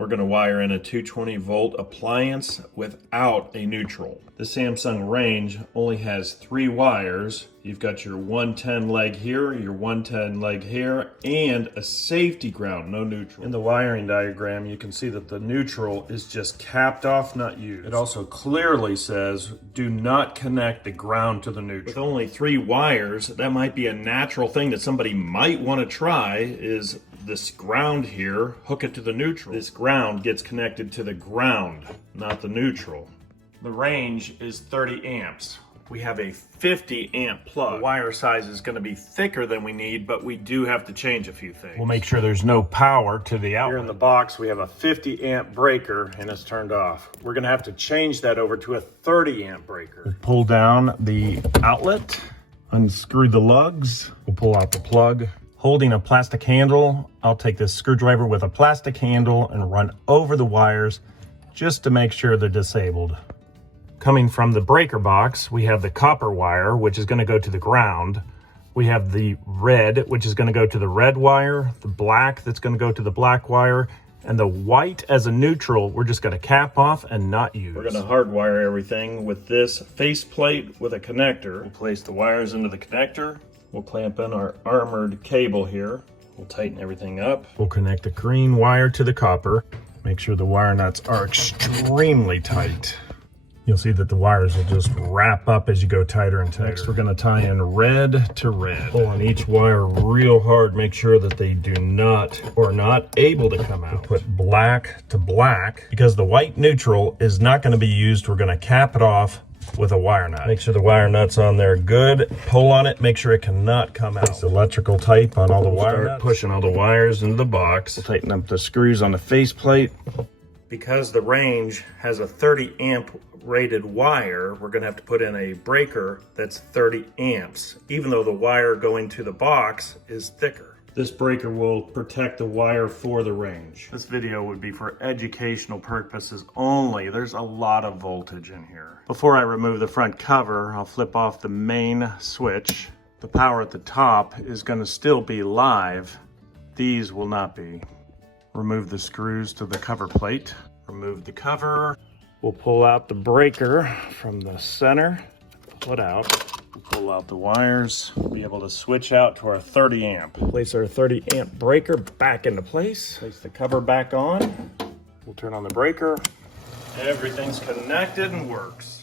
We're going to wire in a 220 volt appliance without a neutral. The Samsung range only has 3 wires. You've got your 110 leg here, your 110 leg here, and a safety ground, no neutral. In the wiring diagram, you can see that the neutral is just capped off, not used. It also clearly says, do not connect the ground to the neutral. With only 3 wires, that might be a natural thing that somebody might want to try is this ground here, hook it to the neutral. This ground gets connected to the ground, not the neutral. The range is 30 amps. We have a 50 amp plug. The wire size is going to be thicker than we need, but we do have to change a few things. We'll make sure there's no power to the outlet. Here in the box, we have a 50 amp breaker and it's turned off. We're going to have to change that over to a 30 amp breaker. We'll pull down the outlet, unscrew the lugs. We'll pull out the plug. Holding a plastic handle, I'll take this screwdriver with a plastic handle and run over the wires just to make sure they're disabled. Coming from the breaker box, we have the copper wire, which is going to go to the ground. We have the red, which is going to go to the red wire, the black that's going to go to the black wire, and the white as a neutral, we're just going to cap off and not use. We're going to hardwire everything with this faceplate with a connector. We'll place the wires into the connector. We'll clamp in our armored cable here. We'll tighten everything up. We'll connect the green wire to the copper. Make sure the wire nuts are extremely tight. You'll see that the wires will just wrap up as you go tighter and tighter. Next, we're going to tie in red to red. Pull on each wire real hard. Make sure that they do not or are not able to come out. We'll put black to black. Because the white neutral is not going to be used, we're going to cap it off with a wire nut. Make sure the wire nut's on there good. Pull on it, make sure it cannot come out. It's electrical tape on all the wire nuts. Pushing all the wires into the box. We'll tighten up the screws on the faceplate. Because the range has a 30 amp rated wire, we're going to have to put in a breaker that's 30 amps, even though the wire going to the box is thicker. This breaker will protect the wire for the range. This video would be for educational purposes only. There's a lot of voltage in here. Before I remove the front cover, I'll flip off the main switch. The power at the top is going to still be live. These will not be. Remove the screws to the cover plate. Remove the cover. We'll pull out the breaker from the center. Pull it out. We'll pull out the wires. We'll be able to switch out to our 30 amp. Place our 30 amp breaker back into place. Place the cover back on. We'll turn on the breaker. Everything's connected and works.